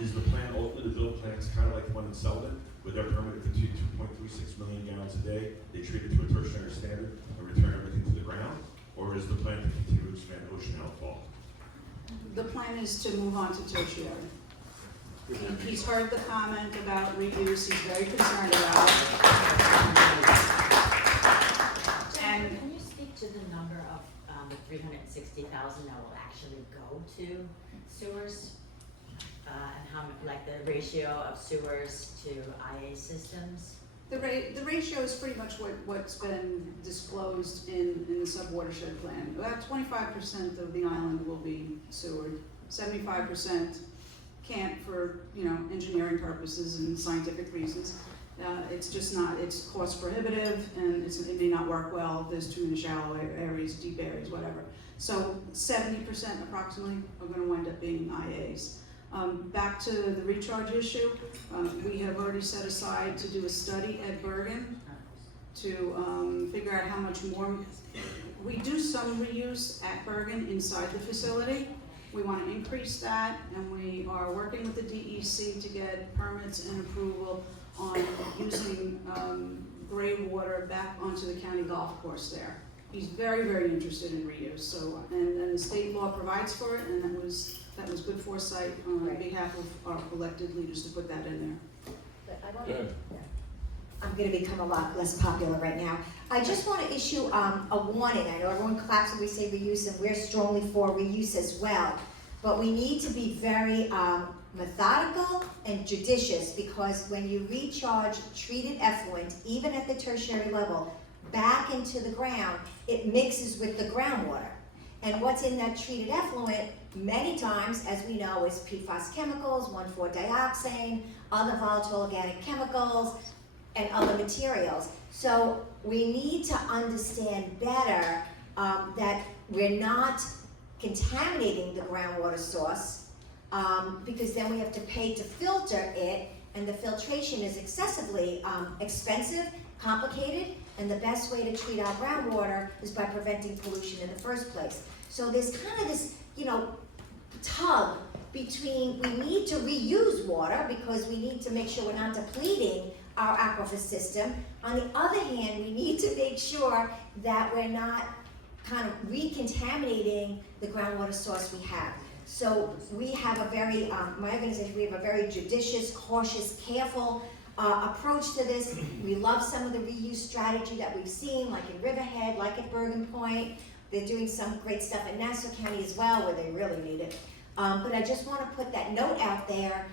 is the plan ultimately to build plants kind of like the one in Selden, where they're permitted for 2.36 million gallons a day, they treat it to a tertiary standard and return everything to the ground? Or is the plan to continue to expand ocean outfall? The plan is to move on to tertiary. He's heard the comment about reuse, he's very concerned about it. And can you speak to the number of the 360,000 that will actually go to sewers? And how, like the ratio of sewers to IA systems? The ratio is pretty much what's been disclosed in the sub-watershed plan. About 25% of the island will be sewered. 75% can't for, engineering purposes and scientific reasons. It's just not, it's cost prohibitive, and it may not work well. There's too many shallow areas, deep areas, whatever. So 70% approximately are gonna wind up being IAs. Back to the recharge issue, we have already set aside to do a study at Bergen to figure out how much more. We do some reuse at Bergen inside the facility. We want to increase that, and we are working with the DEC to get permits and approval on using gray water back onto the county golf course there. He's very, very interested in reuse, so, and the state law provides for it, and that was good foresight on behalf of our elected leaders to put that in there. But I want Good. I'm going to become a lot less popular right now. I just want to issue a warning. I know everyone claps when we say reuse, and we're strongly for reuse as well. But we need to be very methodical and judicious, because when you recharge treated effluent, even at the tertiary level, back into the ground, it mixes with the groundwater. And what's in that treated effluent, many times, as we know, is PFAS chemicals, 1,4-dioxane, other volatile organic chemicals, and other materials. So we need to understand better that we're not contaminating the groundwater source, because then we have to pay to filter it, and the filtration is excessively expensive, complicated, and the best way to treat our groundwater is by preventing pollution in the first place. So there's kind of this, tug between, we need to reuse water because we need to make sure we're not depleting our aquifer system. On the other hand, we need to make sure that we're not kind of recontaminating the groundwater source we have. So we have a very, my organization, we have a very judicious, cautious, careful approach to this. We love some of the reuse strategy that we've seen, like in Riverhead, like at Bergen Point. They're doing some great stuff in Nassau County as well, where they really need it. But I just want to put that note out there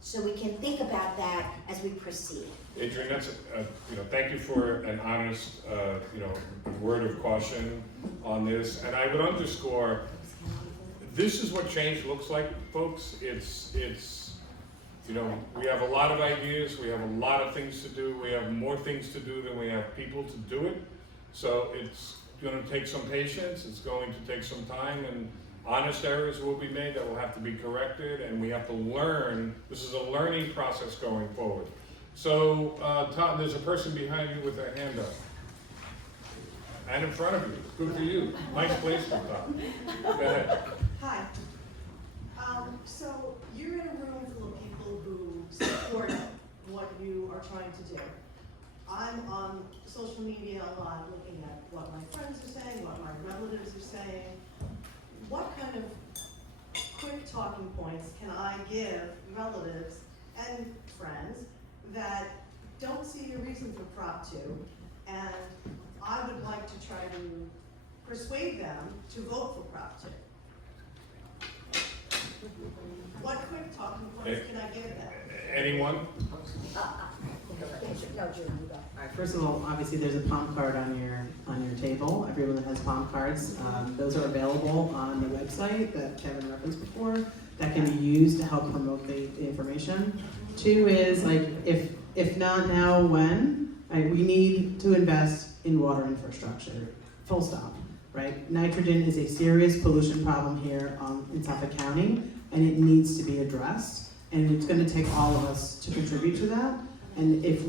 so we can think about that as we proceed. Adrienne, that's thank you for an honest, word of caution on this. And I would underscore, this is what change looks like, folks. It's we have a lot of ideas, we have a lot of things to do, we have more things to do than we have people to do it. So it's going to take some patience, it's going to take some time, and honest errors will be made that will have to be corrected, and we have to learn. This is a learning process going forward. So, Tom, there's a person behind you with their hand up. And in front of you. Good for you. Nice place for Tom. Go ahead. Hi. So you're in a room full of people who support what you are trying to do. I'm on social media a lot, looking at what my friends are saying, what my relatives are saying. What kind of quick talking points can I give relatives and friends that don't see a reason for Prop 2, and I would like to try to persuade them to vote for Prop 2? What quick talking points can I give them? Anyone? All right, first of all, obviously there's a palm card on your table. Everyone that has palm cards, those are available on the website that Kevin referenced before, that can be used to help promote the information. Two is, if not now, when? Right, we need to invest in water infrastructure, full stop, right? Nitrogen is a serious pollution problem here in Suffolk County, and it needs to be addressed, and it's gonna take all of us to contribute to that. And if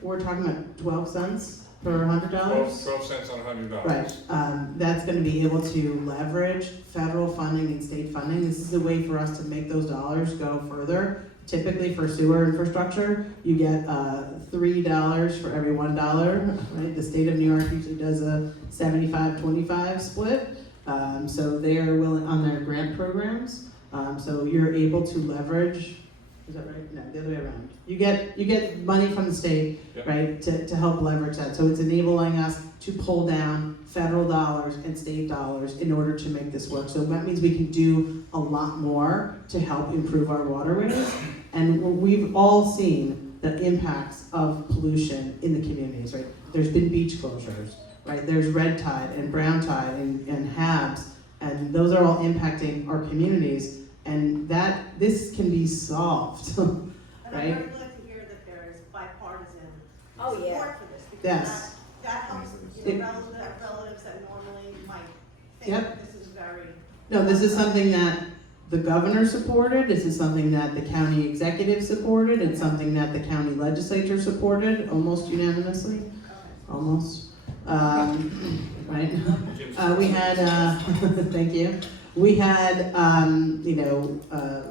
we're talking about 12 cents per $100? 12 cents on $100. Right, that's gonna be able to leverage federal funding and state funding. This is a way for us to make those dollars go further. Typically for sewer infrastructure, you get $3 for every $1, right? The state of New York usually does a 75-25 split. So they are willing on their grant programs. So you're able to leverage, is that right? No, the other way around. You get money from the state, Yep. right, to help leverage that. So it's enabling us to pull down federal dollars and state dollars in order to make this work. So that means we can do a lot more to help improve our waterways. And we've all seen the impacts of pollution in the communities, right? There's been beach closures, right? There's red tide and brown tide and HABs, and those are all impacting our communities, and this can be solved, And I'm right? very glad to hear that there is bipartisan Oh, yeah. support for this, because Yes. that helps, It- relatives that normally might think Yep. that this is very. No, this is something that the governor supported, this is something that the county executive supported, it's something that the county legislature supported almost unanimously, almost. Right? We had, thank you. We had,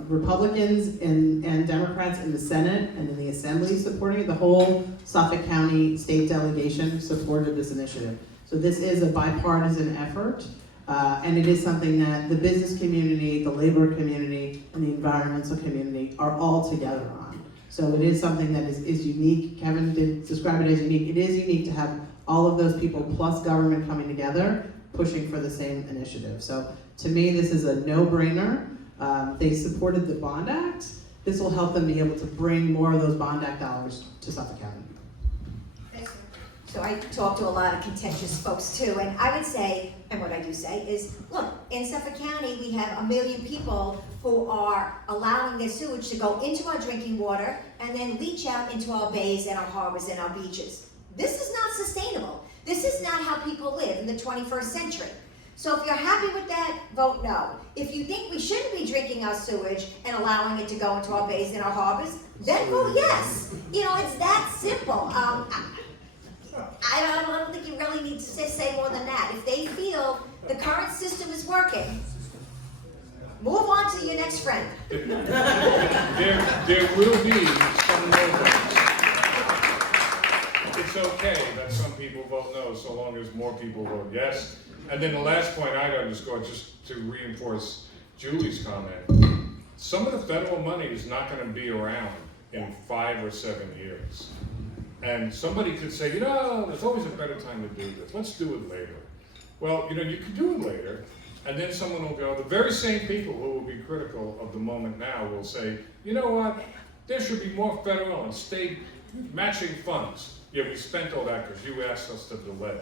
Republicans and Democrats in the Senate and in the Assembly supporting it. The whole Suffolk County state delegation supported this initiative. So this is a bipartisan effort. And it is something that the business community, the labor community, and the environmental community are all together on. So it is something that is unique. Kevin did describe it as unique. It is unique to have all of those people plus government coming together, pushing for the same initiative. So to me, this is a no-brainer. They supported the Bond Act. This will help them be able to bring more of those Bond Act dollars to Suffolk County. So I talk to a lot of contentious folks too, and I would say, and what I do say is, look, in Suffolk County, we have 1 million people who are allowing their sewage to go into our drinking water and then leach out into our bays and our harbors and our beaches. This is not sustainable. This is not how people live in the 21st century. So if you're happy with that, vote no. If you think we shouldn't be drinking our sewage and allowing it to go into our bays and our harbors, then vote yes. It's that simple. I don't think you really need to say more than that. If they feel the current system is working, move on to your next friend. There will be some no votes. It's okay that some people vote no, so long as more people vote yes. And then the last point I'd underscore, just to reinforce Julie's comment, some of the federal money is not going to be around in 5 or 7 years. And somebody could say, there's always a better time to do this. Let's do it later. Well, you can do it later, and then someone will go, the very same people who will be critical of the moment now will say, you know what, there should be more federal and state matching funds. Yeah, we spent all that because you asked us to delay,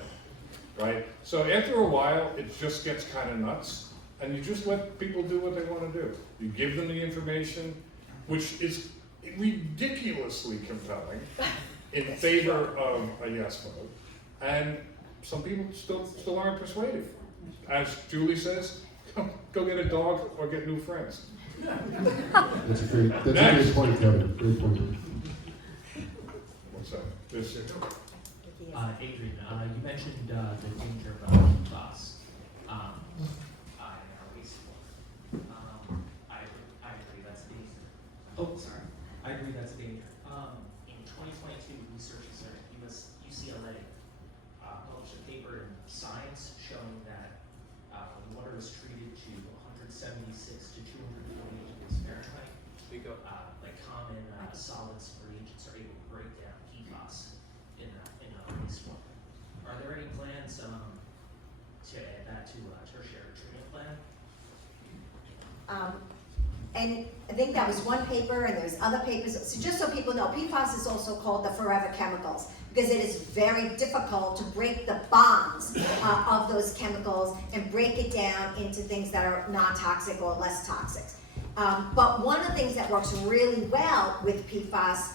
right? So after a while, it just gets kind of nuts, and you just let people do what they want to do. You give them the information, which is ridiculously compelling, in favor of a yes vote, and some people still aren't persuaded. As Julie says, go get a dog or get new friends. That's a great point, Kevin. Great point. What's that? This. Adrienne, you mentioned the danger of PFAS in our wastewater. I agree that's a danger. Oh, sorry. I agree that's a danger. In 2022, researchers at UCLA published a paper in Science showing that water is treated to 176 to 248 degrees Fahrenheit. Like common solids or agents are able to break down PFAS in our wastewater. Are there any plans to add that to a tertiary treatment plan? And I think that was one paper, and there's other papers. So just so people know, PFAS is also called the forever chemicals because it is very difficult to break the bonds of those chemicals and break it down into things that are non-toxic or less toxic. But one of the things that works really well with PFAS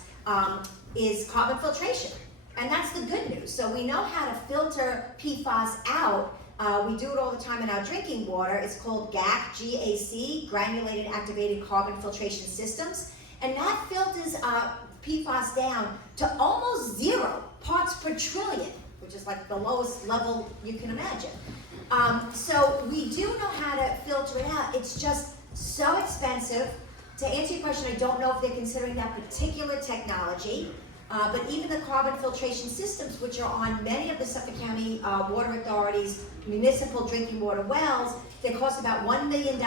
is carbon filtration. And that's the good news. So we know how to filter PFAS out. We do it all the time in our drinking water. It's called GAC, G-A-C, Granulated Activated Carbon Filtration Systems. And that filters PFAS down to almost 0 parts per trillion, which is like the lowest level you can imagine. So we do know how to filter it out. It's just so expensive. To answer your question, I don't know if they're considering that particular technology. But even the carbon filtration systems, which are on many of the Suffolk County Water Authority's municipal drinking water wells, they cost about $1 million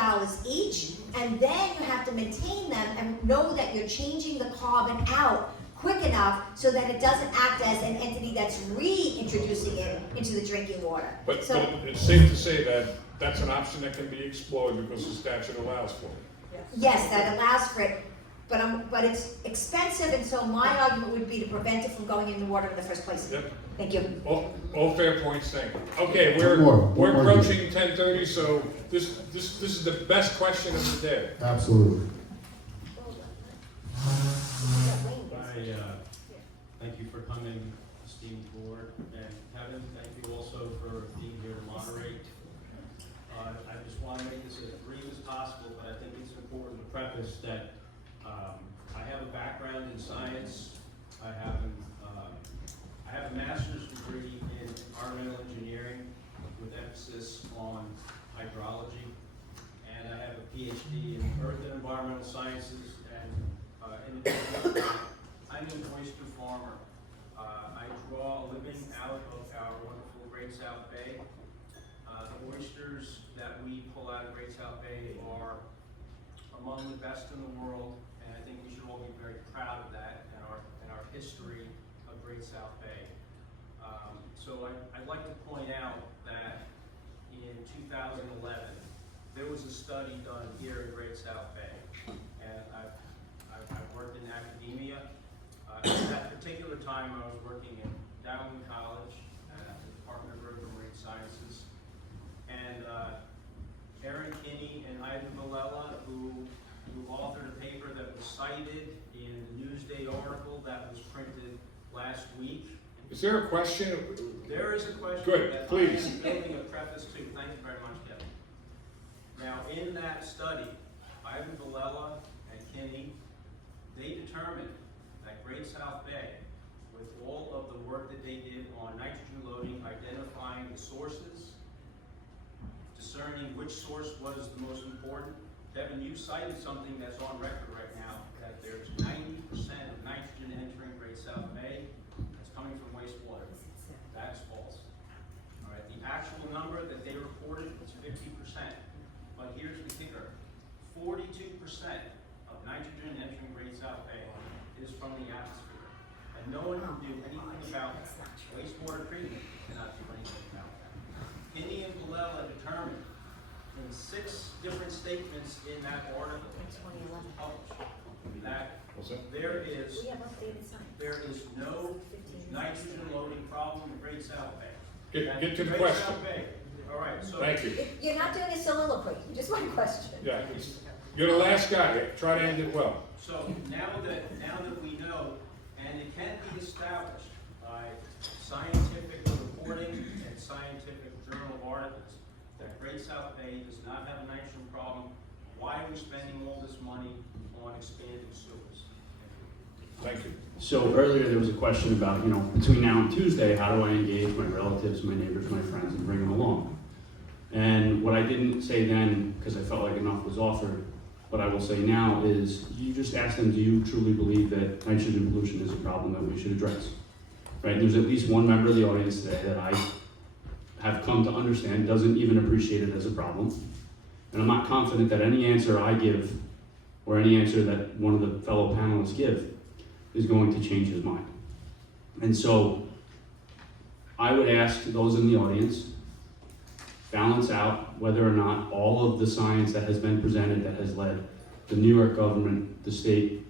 each, and then you have to maintain them and know that you're changing the carbon out quick enough so that it doesn't act as an entity that's reintroducing it into the drinking water. But it's safe to say that that's an option that can be explored because the statute allows for it. Yes, that allows for it. but it's expensive, and so my argument would be to prevent it from going in the water in the first place. Yep. Thank you. All fair points taken. Okay, we're One more. approaching 10:30, so this is the best question of the day. Absolutely. Thank you for coming, esteemed board, and Kevin, thank you also for being here to moderate. I just want to make this as brief as possible, but I think it's important to preface that I have a background in science. I have a master's degree in environmental engineering with emphasis on hydrology, and I have a PhD in earth and environmental sciences, and in addition, I'm an oyster farmer. I draw a living out of our wonderful Great South Bay. The oysters that we pull out of Great South Bay are among the best in the world, and I think we should all be very proud of that and our history of Great South Bay. So I'd like to point out that in 2011, there was a study done here in Great South Bay, and I've worked in academia. At that particular time, I was working in Dowling College at the Department of Earth and Marine Sciences, and Aaron Kinney and Ivan Villela, who authored a paper that was cited in the Newsday article that was printed last week. Is there a question? There is a question Good, that please. I am building a preface to. Thank you very much, Kevin. Now, in that study, Ivan Villela and Kinney, they determined that Great South Bay, with all of the work that they did on nitrogen loading, identifying the sources, discerning which source was the most important. Kevin, you cited something that's on record right now, that there's 90% of nitrogen entering Great South Bay that's coming from wastewater. That's false. All right, the actual number that they reported is 50%. But here's the kicker. 42% of nitrogen entering Great South Bay is from the atmosphere. And no one can do anything about that. Wastewater treatment cannot do anything about that. Kinney and Villela determined in 6 different statements in that article published that there is no nitrogen loading problem in Great South Bay. Get to the Great question. South Bay. All right, so Thank you. You're not doing a soliloquy, just one question. Yeah, you're the last guy. Try to end it well. So now that we know, and it can be established by scientific reporting and scientific journal articles that Great South Bay does not have a nitrogen problem, why are we spending all this money on expanding sewers? Thank you. So earlier there was a question about, between now and Tuesday, how do I engage my relatives, my neighbors, my friends, and bring them along? And what I didn't say then, because I felt like enough was offered, what I will say now is, you just ask them, do you truly believe that nitrogen pollution is a problem that we should address? Right? There's at least one member of the audience today that I have come to understand doesn't even appreciate it as a problem. And I'm not confident that any answer I give, or any answer that one of the fellow panelists give, is going to change his mind. And so, I would ask those in the audience, balance out whether or not all of the science that has been presented that has led the New York government, the state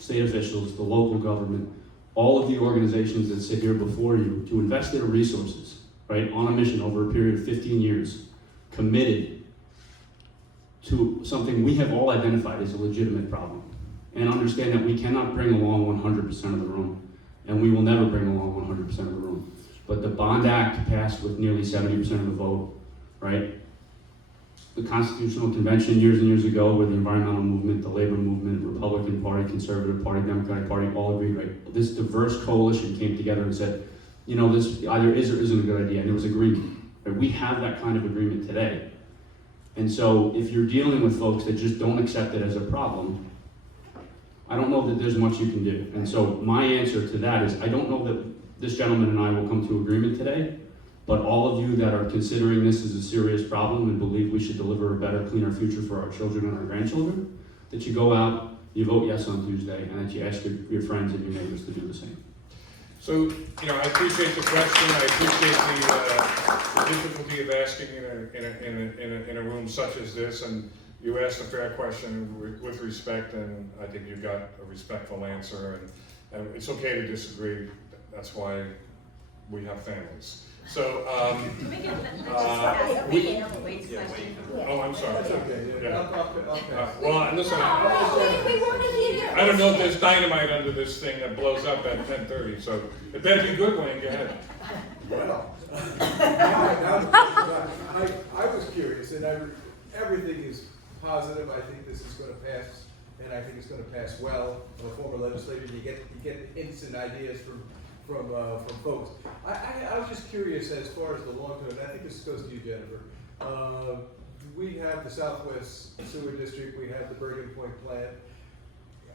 officials, the local government, all of the organizations that sit here before you to invest their resources, right, on a mission over a period of 15 years, committed to something we have all identified as a legitimate problem. And understand that we cannot bring along 100% of the room, and we will never bring along 100% of the room. But the Bond Act passed with nearly 70% of the vote, right? The Constitutional Convention years and years ago, where the environmental movement, the labor movement, Republican Party, Conservative Party, Democratic Party, all agreed, right? This diverse coalition came together and said, this either is or isn't a good idea, and there was agreement. Right? We have that kind of agreement today. And so if you're dealing with folks that just don't accept it as a problem, I don't know that there's much you can do. And so my answer to that is, I don't know that this gentleman and I will come to agreement today, but all of you that are considering this as a serious problem and believe we should deliver a better, cleaner future for our children and our grandchildren, that you go out, you vote yes on Tuesday, and that you ask your friends and your neighbors to do the same. So, I appreciate the question. I appreciate the difficulty of asking in a room such as this, and you asked a fair question with respect, and I think you got a respectful answer, and it's okay to disagree. That's why we have families. So, Can we get Wade's question? oh, I'm sorry. Yeah. Okay. Well, listen, We want to hear. I don't know if there's dynamite under this thing that blows up at 10:30, so it better be good, Wayne, go ahead. Well, I was curious, and everything is positive. I think this is going to pass, and I think it's going to pass well. I'm a former legislator. You get hints and ideas from folks. I was just curious as far as the long term, and I think this goes to you, Jennifer. We have the Southwest Sewer District, we have the Bergen Point plant.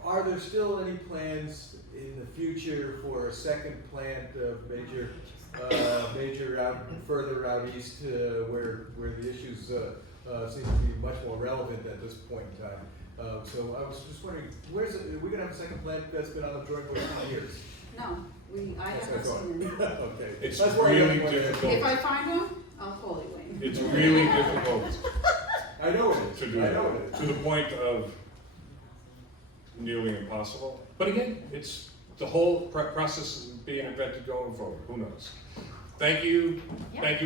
Are there still any plans in the future for a second plant of major further out east, where the issues seem to be much more relevant at this point in time? So I was just wondering, are we gonna have a second plant that's been on the drawing board for years? No, I That's haven't what I seen it. Okay. It's That's why I really wondered. difficult. If I find one, I'll call you, Wayne. It's really difficult I know it is. to do I know that, it is. to the point of nearly impossible. But again, it's the whole process being invented going forward, who knows? Thank you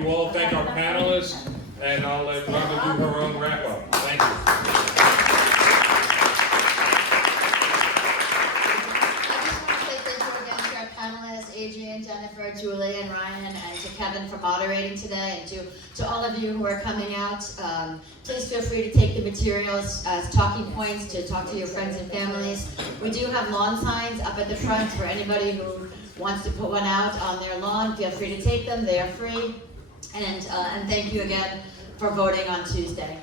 all, thank our panelists, and I'll let Rhonda do her own wrap up. Thank you. Adrienne, Jennifer, Julie, and Ryan, and to Kevin for moderating today, and to all of you who are coming out. Please feel free to take the materials as talking points to talk to your friends and families. We do have lawn signs up at the front for anybody who wants to put one out on their lawn. Feel free to take them, they are free. And thank you again for voting on Tuesday.